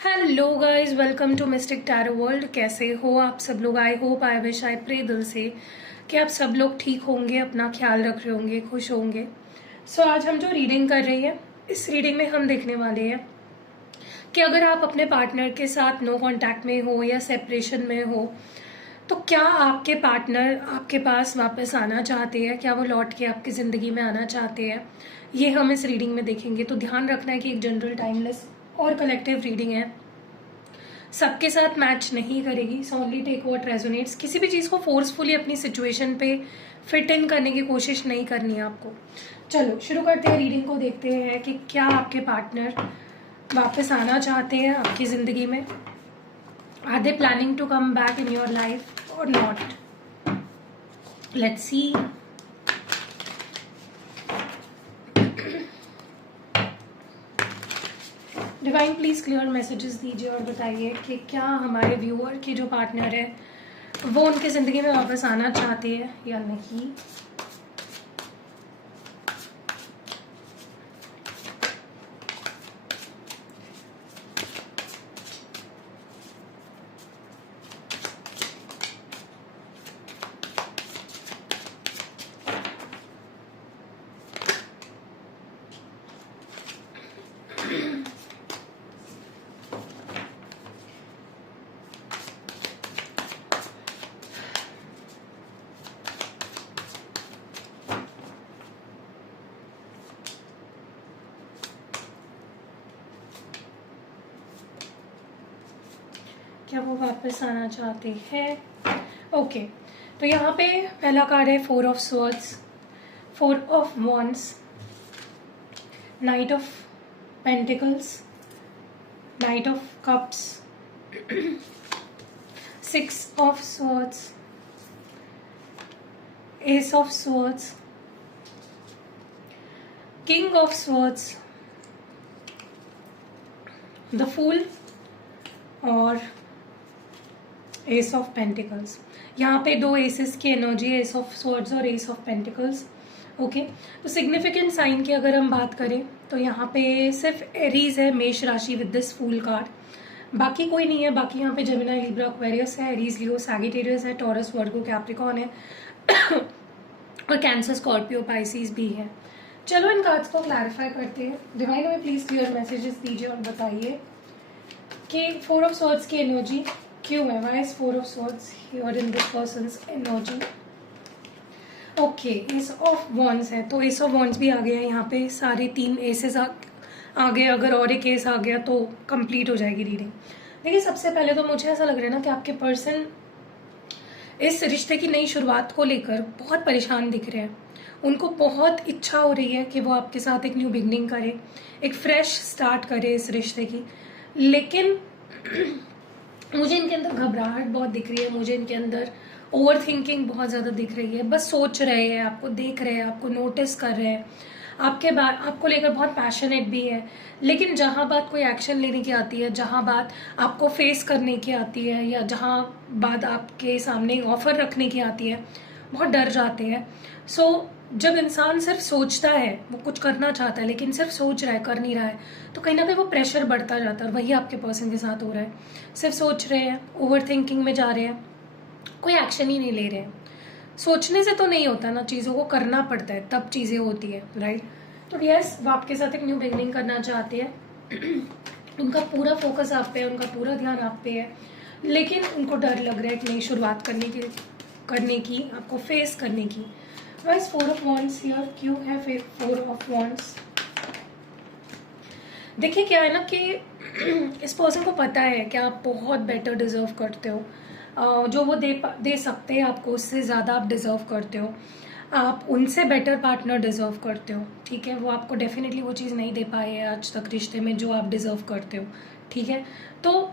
Hello guys, welcome to mystic tarot world. कैसे हो आप सब लोग? I hope, I wish, I pray दिल से कि आप सब लोग ठीक होंगे, अपना ख्याल रख रहे होंगे, खुश होंगे। सो आज हम जो रीडिंग कर रही है, इस रीडिंग में हम देखने वाले हैं कि अगर आप अपने पार्टनर के साथ नो कांटेक्ट में हो या सेपरेशन में हो तो क्या आपके पार्टनर आपके पास वापस आना चाहते हैं, क्या वो लौट के आपकी ज़िंदगी में आना चाहते हैं, ये हम इस रीडिंग में देखेंगे। तो ध्यान रखना है कि एक जनरल, टाइमलेस और कलेक्टिव रीडिंग है, सबके साथ मैच नहीं करेगी। So only take what resonates. किसी भी चीज़ को फोर्सफुली अपनी सिचुएशन पे फिट इन करने की कोशिश नहीं करनी है आपको। चलो शुरू करते हैं रीडिंग को, देखते हैं कि क्या आपके पार्टनर वापस आना चाहते हैं आपकी ज़िंदगी में। Are they planning to come back in your life और not? Let's see. Divine please clear messages दीजिए और बताइए कि क्या हमारे व्यूअर के जो पार्टनर है वो उनकी ज़िंदगी में वापस आना चाहते हैं या नहीं। क्या वो वापस आना चाहते हैं? ओके, तो यहाँ पे पहला कार्ड है four of swords, four of wands, knight of pentacles, knight of cups, six of swords, ace of swords, king of swords, the fool और एस ऑफ पेंटिकल्स। यहाँ पे दो एसेस की एनर्जी है, एस ऑफ स्वॉर्ड्स और ace of pentacles. Okay, तो significant sign की अगर हम बात करें तो यहाँ पे सिर्फ एरीज है, मेष राशि विद दिस फूल कार्ड, बाकी कोई नहीं है। बाकी यहाँ पे जेमिनी, लिब्रा, एक्वेरियस है, एरीज, लियो, सैजिटेरियस है, टॉरस, वर्गो, कैप्रिकॉर्न है और कैंसर, स्कॉर्पियो, पाइसिस भी है। चलो इन कार्ड्स को क्लैरिफाई करते हैं। डिवाइन में प्लीज क्लियर मैसेजेस दीजिए और बताइए कि फोर ऑफ स्वॉर्ड्स की एनर्जी क्यों है? Why is four of swords here in this persons energy? Okay, S of wands है, तो एस ऑफ वॉन्ड्स भी आ गया यहाँ पे। सारे तीन एसेस आ गए, अगर और एक एस आ गया तो कंप्लीट हो जाएगी रीडिंग। देखिए, सबसे पहले तो मुझे ऐसा लग रहा है ना कि आपके पर्सन इस रिश्ते की नई शुरुआत को लेकर बहुत परेशान दिख रहे हैं। उनको बहुत इच्छा हो रही है कि वो आपके साथ एक न्यू बिगनिंग करे, एक फ्रेश स्टार्ट करे इस रिश्ते की, लेकिन मुझे इनके अंदर घबराहट बहुत दिख रही है, मुझे इनके अंदर ओवर थिंकिंग बहुत ज़्यादा दिख रही है। बस सोच रहे हैं, आपको देख रहे हैं, आपको नोटिस कर रहे हैं, आपको लेकर बहुत पैशनेट भी है, लेकिन जहाँ बात कोई एक्शन लेने की आती है, जहाँ बात आपको फेस करने की आती है, या जहाँ बात आपके सामने ऑफर रखने की आती है, बहुत डर जाते हैं। सो जब इंसान सिर्फ सोचता है, वो कुछ करना चाहता है लेकिन सिर्फ सोच रहा है, कर नहीं रहा है, तो कहीं ना कहीं वो प्रेशर बढ़ता जाता है। और वही आपके पर्सन के साथ हो रहा है। सिर्फ सोच रहे हैं, ओवर थिंकिंग में जा रहे हैं, कोई एक्शन ही नहीं ले रहे हैं। सोचने से तो नहीं होता ना, चीज़ों को करना पड़ता है तब चीज़ें होती है, राइट? तो यस, वो आपके साथ एक न्यू बिगनिंग करना चाहते हैं। उनका पूरा फोकस आप पे है, उनका पूरा ध्यान आप पे है, लेकिन उनको डर लग रहा है एक नई शुरुआत करने की, आपको फेस करने की। Vice four of wands here क्यों है? फोर ऑफ वॉन्ड्स, देखिए क्या है ना कि इस पर्सन को पता है कि आप बहुत बेटर डिजर्व करते हो। जो वो दे सकते हैं आपको, उससे ज़्यादा आप डिजर्व करते हो। आप उनसे बेटर पार्टनर डिजर्व करते हो, ठीक है? वो आपको डेफिनेटली वो चीज़ नहीं दे पाए है आज तक रिश्ते में जो आप डिजर्व करते हो, ठीक है? तो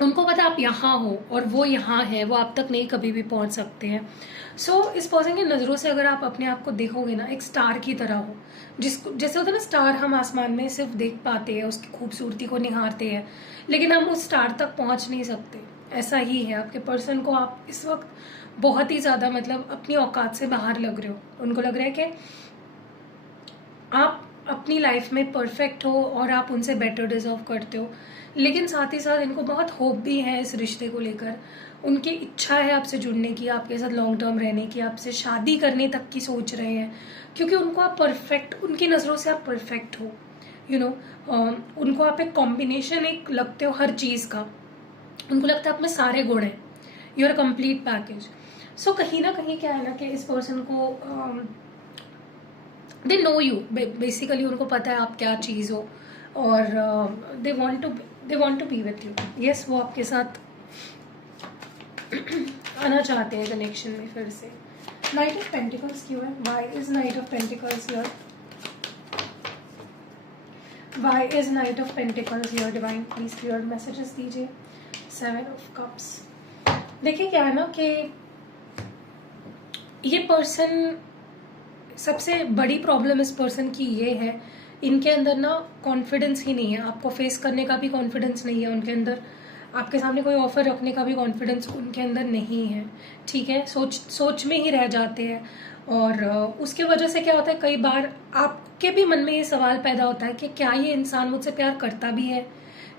उनको पता आप यहाँ हो और वो यहाँ है, वो आप तक नहीं कभी भी पहुँच सकते हैं। सो इस पर्सन की नज़रों से अगर आप अपने आप को देखोगे ना, एक स्टार की तरह हो, जिसको जैसे होता है ना, स्टार हम आसमान में सिर्फ देख पाते हैं, उसकी खूबसूरती को निहारते हैं, लेकिन हम उस स्टार तक पहुँच नहीं सकते। ऐसा ही है आपके पर्सन को। आप इस वक्त बहुत ही ज़्यादा मतलब अपनी औकात से बाहर लग रहे हो। उनको लग रहा है कि आप अपनी लाइफ में परफेक्ट हो और आप उनसे बेटर डिजर्व करते हो, लेकिन साथ ही साथ इनको बहुत होप भी है इस रिश्ते को लेकर। उनकी इच्छा है आपसे जुड़ने की, आपके साथ लॉन्ग टर्म रहने की, आपसे शादी करने तक की सोच रहे हैं, क्योंकि उनको आप परफेक्ट, उनकी नज़रों से आप परफेक्ट हो, यू नो। उनको आप एक कॉम्बिनेशन एक लगते हो हर चीज़ का। उनको लगता है आप में सारे गुण हैं, यू आर कंप्लीट पैकेज। सो कहीं ना कहीं क्या है ना कि इस पर्सन को दे नो यू, बेसिकली उनको पता है आप क्या चीज़ हो, और they want to be with you. Yes, वो आपके साथ आना चाहते हैं कनेक्शन में फिर से। नाइट ऑफ पेंटिकल्स क्यों है? Why is knight of pentacles here? Why is knight of pentacles here? Divine please clear messages दीजिए। 7 ऑफ कप्स। देखिए क्या है ना कि ये पर्सन, सबसे बड़ी प्रॉब्लम इस पर्सन की ये है, इनके अंदर ना कॉन्फिडेंस ही नहीं है। आपको फेस करने का भी कॉन्फिडेंस नहीं है उनके अंदर, आपके सामने कोई ऑफर रखने का भी कॉन्फिडेंस उनके अंदर नहीं है, ठीक है। सोच में ही रह जाते हैं, और उसके वजह से क्या होता है, कई बार आपके भी मन में ये सवाल पैदा होता है कि क्या ये इंसान मुझसे प्यार करता भी है,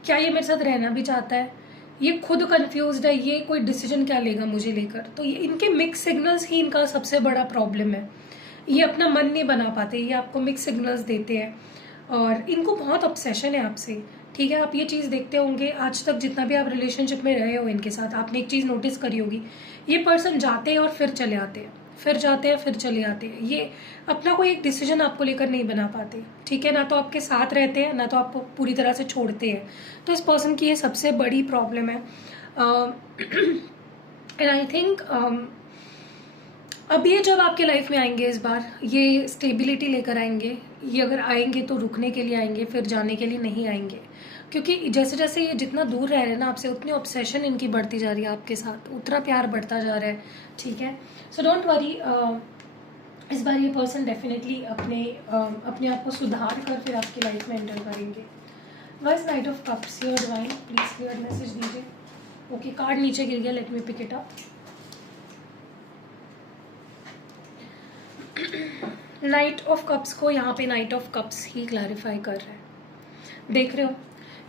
क्या ये मेरे साथ रहना भी चाहता है, ये खुद कंफ्यूज्ड है, ये कोई डिसीजन क्या लेगा मुझे लेकर। तो ये इनके मिक्स सिग्नल्स ही इनका सबसे बड़ा प्रॉब्लम है। ये अपना मन नहीं बना पाते, ये आपको मिक्स सिग्नल्स देते हैं, और इनको बहुत ऑब्सेशन है आपसे, ठीक है। आप ये चीज़ देखते होंगे आज तक जितना भी आप रिलेशनशिप में रहे हो इनके साथ, आपने एक चीज़ नोटिस करी होगी, ये पर्सन जाते हैं और फिर चले आते हैं, फिर जाते हैं फिर चले आते हैं। ये अपना कोई एक डिसीजन आपको लेकर नहीं बना पाते, ठीक है। ना तो आपके साथ रहते हैं, ना तो आपको पूरी तरह से छोड़ते हैं। तो इस पर्सन की ये सबसे बड़ी प्रॉब्लम है। एंड आई थिंक अब ये जब आपके लाइफ में आएंगे इस बार, ये स्टेबिलिटी लेकर आएंगे। ये अगर आएंगे तो रुकने के लिए आएंगे, फिर जाने के लिए नहीं आएंगे, क्योंकि जैसे जैसे ये जितना दूर रह रहे हैं ना आपसे, उतनी ऑब्सेशन इनकी बढ़ती जा रही है आपके साथ, उतना प्यार बढ़ता जा रहा है, ठीक है। सो डोंट वरी, इस बार ये पर्सन डेफिनेटली अपने आप को सुधार कर फिर आपकी लाइफ में एंटर करेंगे। Why's knight of cups your divine please clear message दीजिए। ओके, कार्ड नीचे गिर गया, let me pick it up. Knight of cups को यहाँ पे नाइट ऑफ कप्स ही क्लैरिफाई कर रहा है। देख रहे हो,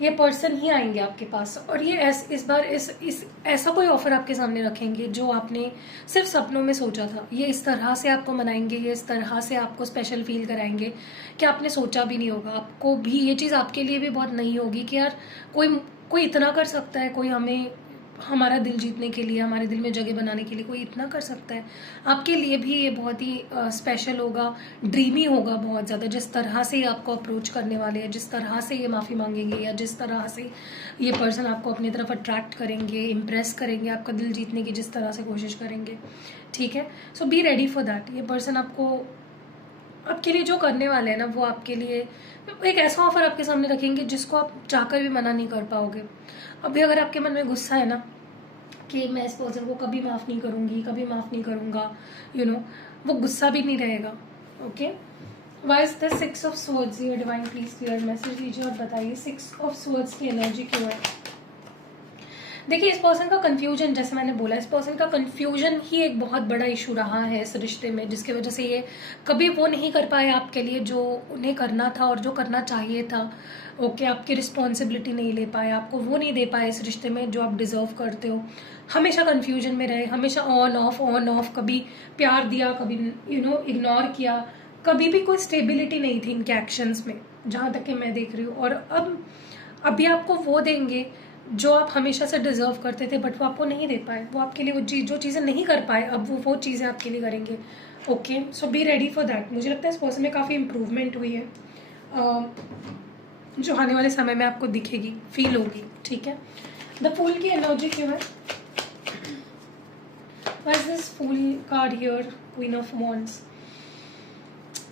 ये पर्सन ही आएंगे आपके पास, और ये इस बार ऐसा कोई ऑफर आपके सामने रखेंगे जो आपने सिर्फ सपनों में सोचा था। ये इस तरह से आपको मनाएंगे, ये इस तरह से आपको स्पेशल फील कराएंगे कि आपने सोचा भी नहीं होगा। आपको भी ये चीज़ आपके लिए भी बहुत नई होगी कि यार कोई इतना कर सकता है, कोई हमारा दिल जीतने के लिए, हमारे दिल में जगह बनाने के लिए कोई इतना कर सकता है। आपके लिए भी ये बहुत ही स्पेशल होगा, ड्रीमी होगा बहुत ज़्यादा। जिस तरह से ये आपको अप्रोच करने वाले हैं, जिस तरह से ये माफ़ी मांगेंगे, या जिस तरह से ये पर्सन आपको अपनी तरफ अट्रैक्ट करेंगे, इम्प्रेस करेंगे, आपका दिल जीतने की जिस तरह से कोशिश करेंगे, ठीक है। So be ready for that. ये पर्सन आपके लिए जो करने वाले हैं ना, वो आपके लिए एक ऐसा ऑफर आपके सामने रखेंगे जिसको आप चाहकर भी मना नहीं कर पाओगे। अभी अगर आपके मन में गुस्सा है ना कि मैं इस पर्सन को कभी माफ़ नहीं करूँगी, कभी माफ़ नहीं करूँगा, वो गुस्सा भी नहीं रहेगा, okay. Why is the 6 of swords here? Divine please clear message दीजिए और बताइए 6 ऑफ स्वॉर्ड्स की एनर्जी क्यों है। देखिए, इस पर्सन का कंफ्यूजन, जैसे मैंने बोला, इस पर्सन का कंफ्यूजन ही एक बहुत बड़ा इशू रहा है इस रिश्ते में, जिसकी वजह से ये कभी वो नहीं कर पाए आपके लिए जो उन्हें करना था और जो करना चाहिए था, ओके। आपकी रिस्पॉन्सिबिलिटी नहीं ले पाए, आपको वो नहीं दे पाए इस रिश्ते में जो आप डिजर्व करते हो। हमेशा कंफ्यूजन में रहे, हमेशा ऑन ऑफ, कभी प्यार दिया, कभी इग्नोर किया, कभी भी कोई स्टेबिलिटी नहीं थी इनके एक्शंस में, जहाँ तक कि मैं देख रही हूँ। और अभी आपको वो देंगे जो आप हमेशा से डिजर्व करते थे, बट वो आपको नहीं दे पाए। वो आपके लिए जो चीज़ें नहीं कर पाए, अब वो चीज़ें आपके लिए करेंगे, okay. So be ready for that. मुझे लगता है इस पर्सन में काफ़ी इंप्रूवमेंट हुई है, जो आने वाले समय में आपको दिखेगी, फील होगी, ठीक है। द फूल की एनर्जी क्यों है? What is this fool card here? Queen of wands.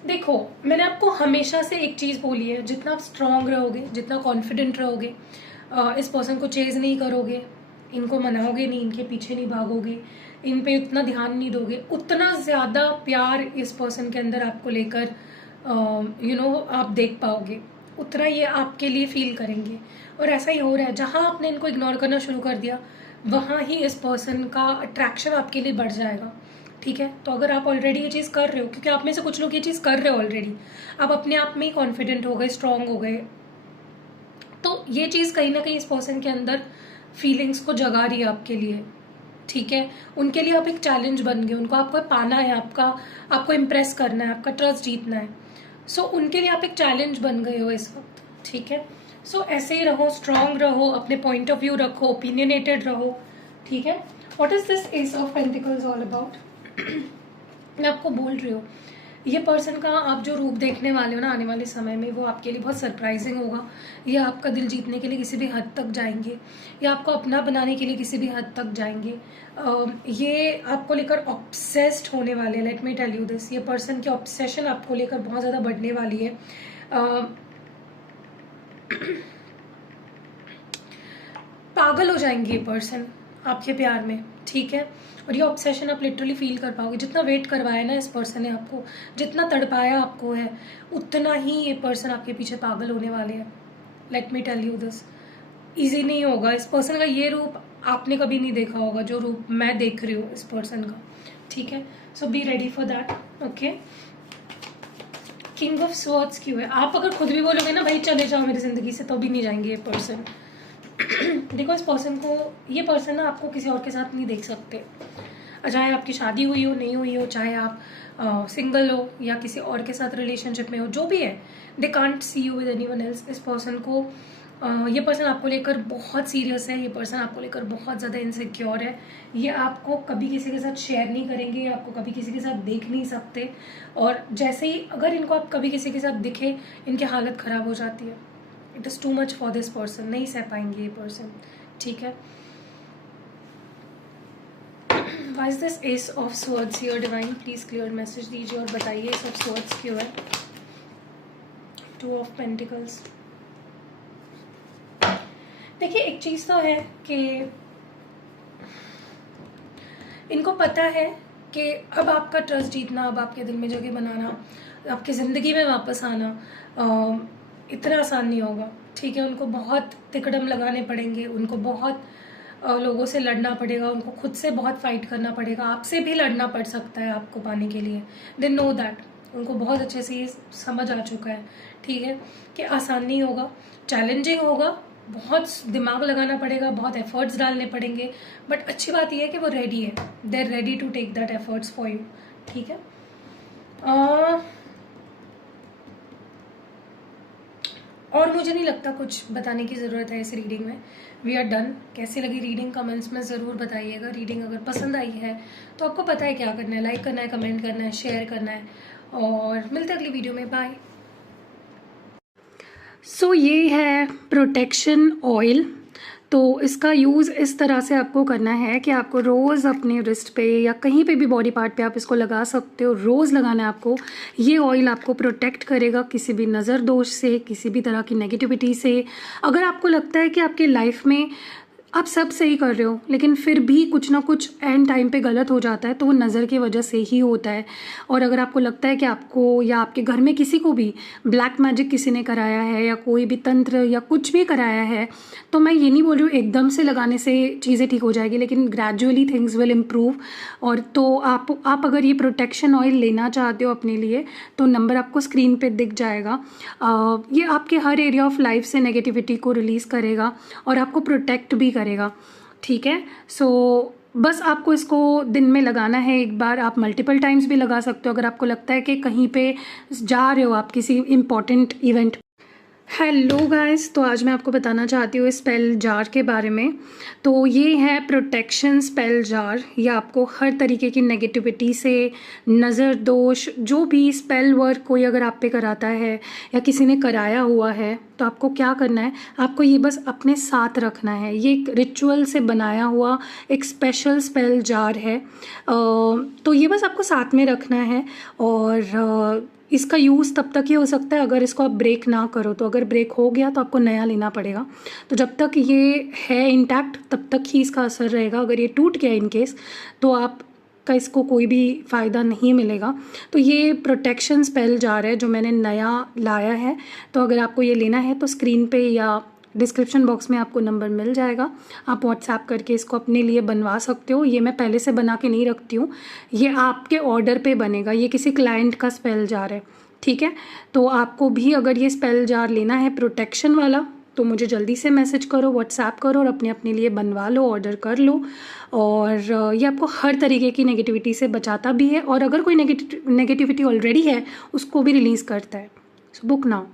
देखो, मैंने आपको हमेशा से एक चीज़ बोली है, जितना आप स्ट्रांग रहोगे, जितना कॉन्फिडेंट रहोगे, इस पर्सन को चेज नहीं करोगे, इनको मनाओगे नहीं, इनके पीछे नहीं भागोगे, इन पे उतना ध्यान नहीं दोगे, उतना ज़्यादा प्यार इस पर्सन के अंदर आपको लेकर आप देख पाओगे, उतना ये आपके लिए फील करेंगे। और ऐसा ही हो रहा है, जहाँ आपने इनको इग्नोर करना शुरू कर दिया, वहाँ ही इस पर्सन का अट्रैक्शन आपके लिए बढ़ जाएगा, ठीक है। तो अगर आप ऑलरेडी ये चीज़ कर रहे हो, क्योंकि आप में से कुछ लोग ये चीज़ कर रहे हो ऑलरेडी, आप अपने आप में ही कॉन्फिडेंट हो गए, स्ट्रांग हो गए, तो ये चीज़ कहीं ना कहीं इस पर्सन के अंदर फीलिंग्स को जगा रही है आपके लिए, ठीक है। उनके लिए आप एक चैलेंज बन गए, उनको आपको पाना है, आपको इम्प्रेस करना है, आपका ट्रस्ट जीतना है। सो उनके लिए आप एक चैलेंज बन गए हो इस वक्त, ठीक है। सो ऐसे ही रहो, स्ट्रांग रहो, अपने पॉइंट ऑफ व्यू रखो, ओपिनियनेटेड रहो, ठीक है। What is this S of pentacles all about? मैं आपको बोल रही हूँ, ये पर्सन का आप जो रूप देखने वाले हो ना आने वाले समय में, वो आपके लिए बहुत सरप्राइजिंग होगा। ये आपका दिल जीतने के लिए किसी भी हद तक जाएंगे, या आपको अपना बनाने के लिए किसी भी हद तक जाएंगे। ये आपको लेकर ऑब्सेस्ड होने वाले हैं। Let me tell you this, ये पर्सन की ऑब्सेशन आपको लेकर बहुत ज़्यादा बढ़ने वाली है। पागल हो जाएंगे ये पर्सन आपके प्यार में, ठीक है। और ये ऑब्सेशन आप लिटरली फील कर पाओगे। जितना वेट करवाया ना इस पर्सन ने आपको, जितना तड़पाया आपको है, उतना ही ये पर्सन आपके पीछे पागल होने वाले हैं। Let me tell you this, easy नहीं होगा। इस पर्सन का ये रूप आपने कभी नहीं देखा होगा, जो रूप मैं देख रही हूँ इस पर्सन का, ठीक है। So be ready for that, okay. King of swords क्यों है? आप अगर खुद भी बोलोगे ना भाई चले जाओ मेरी जिंदगी से, तो भी नहीं जाएंगे ये पर्सन। देखो इस पर्सन को, ये पर्सन ना आपको किसी और के साथ नहीं देख सकते, चाहे आपकी शादी हुई हो नहीं हुई हो, चाहे आप सिंगल हो या किसी और के साथ रिलेशनशिप में हो, जो भी है, they can't see you with anyone else. इस पर्सन को ये पर्सन आपको लेकर बहुत सीरियस है, ये पर्सन आपको लेकर बहुत ज़्यादा इनसिक्योर है। ये आपको कभी किसी के साथ शेयर नहीं करेंगे, आपको कभी किसी के साथ देख नहीं सकते, और जैसे ही अगर इनको आप कभी किसी के साथ दिखे, इनकी हालत ख़राब हो जाती है। It is too much for this person, नहीं सह पाएंगे ये पर्सन, ठीक है। Why is this Ace of Swords here, Divine? Please clear message दीजिए और बताइए Ace of Swords क्यों है। Two of Pentacles। देखिए एक चीज़ तो है कि इनको पता है कि अब आपका ट्रस्ट जीतना, अब आपके दिल में जगह बनाना, आपकी ज़िंदगी में वापस आना इतना आसान नहीं होगा, ठीक है। उनको बहुत तिकड़म लगाने पड़ेंगे, उनको बहुत लोगों से लड़ना पड़ेगा, उनको खुद से बहुत फाइट करना पड़ेगा, आपसे भी लड़ना पड़ सकता है आपको पाने के लिए। दे नो दैट, उनको बहुत अच्छे से ये समझ आ चुका है, ठीक है, कि आसान नहीं होगा, चैलेंजिंग होगा, बहुत दिमाग लगाना पड़ेगा, बहुत एफर्ट्स डालने पड़ेंगे, बट अच्छी बात यह है कि वो रेडी है, they are ready to take that efforts for you, ठीक है। और मुझे नहीं लगता कुछ बताने की ज़रूरत है इस रीडिंग में। We are done. कैसी लगी रीडिंग कमेंट्स में ज़रूर बताइएगा। रीडिंग अगर पसंद आई है तो आपको पता है क्या करना है, लाइक करना है, कमेंट करना है, शेयर करना है, और मिलते हैं अगली वीडियो में। बाय। सो ये है प्रोटेक्शन ऑयल। तो इसका यूज़ इस तरह से आपको करना है कि आपको रोज़ अपने रिस्ट पे या कहीं पे भी बॉडी पार्ट पे आप इसको लगा सकते हो, रोज़ लगाना है आपको। ये ऑयल आपको प्रोटेक्ट करेगा किसी भी नज़र दोष से, किसी भी तरह की नेगेटिविटी से। अगर आपको लगता है कि आपकी लाइफ में आप सब सही कर रहे हो लेकिन फिर भी कुछ ना कुछ एंड टाइम पे गलत हो जाता है, तो वो नज़र की वजह से ही होता है। और अगर आपको लगता है कि आपको या आपके घर में किसी को भी ब्लैक मैजिक किसी ने कराया है या कोई भी तंत्र या कुछ भी कराया है, तो मैं ये नहीं बोल रही हूँ एकदम से लगाने से चीज़ें ठीक हो जाएगी, लेकिन ग्रेजुअली थिंग्स विल इम्प्रूव। और तो आप अगर ये प्रोटेक्शन ऑयल लेना चाहते हो अपने लिए, तो नंबर आपको स्क्रीन पे दिख जाएगा। ये आपके हर एरिया ऑफ लाइफ से नेगेटिविटी को रिलीज़ करेगा और आपको प्रोटेक्ट भी करेगा, ठीक है। सो बस आपको इसको दिन में लगाना है एक बार, आप मल्टीपल टाइम्स भी लगा सकते हो अगर आपको लगता है कि कहीं पे जा रहे हो आप किसी इम्पॉर्टेंट इवेंट। हेलो गाइस, तो आज मैं आपको बताना चाहती हूँ स्पेल जार के बारे में। तो ये है प्रोटेक्शन स्पेल जार। ये आपको हर तरीके की नेगेटिविटी से, नज़र दोष, जो भी स्पेल वर्क कोई अगर आप पे कराता है या किसी ने कराया हुआ है, तो आपको क्या करना है, आपको ये बस अपने साथ रखना है। ये एक रिचुअल से बनाया हुआ एक स्पेशल स्पेल जार है। तो ये बस आपको साथ में रखना है, और इसका यूज़ तब तक ही हो सकता है अगर इसको आप ब्रेक ना करो। तो अगर ब्रेक हो गया तो आपको नया लेना पड़ेगा। तो जब तक ये है इंटैक्ट तब तक ही इसका असर रहेगा। अगर ये टूट गया इन केस, तो आपका इसको कोई भी फ़ायदा नहीं मिलेगा। तो ये प्रोटेक्शन स्पेल जार है जो मैंने नया लाया है। तो अगर आपको ये लेना है तो स्क्रीन पे या डिस्क्रिप्शन बॉक्स में आपको नंबर मिल जाएगा, आप व्हाट्सएप करके इसको अपने लिए बनवा सकते हो। ये मैं पहले से बना के नहीं रखती हूँ, ये आपके ऑर्डर पे बनेगा, ये किसी क्लाइंट का स्पेल जार है, ठीक है। तो आपको भी अगर ये स्पेल जार लेना है प्रोटेक्शन वाला तो मुझे जल्दी से मैसेज करो, व्हाट्सएप करो और अपने लिए बनवा लो, ऑर्डर कर लो। और ये आपको हर तरीके की नेगेटिविटी से बचाता भी है, और अगर कोई नेगेटिविटी ऑलरेडी है उसको भी रिलीज़ करता है। So book now.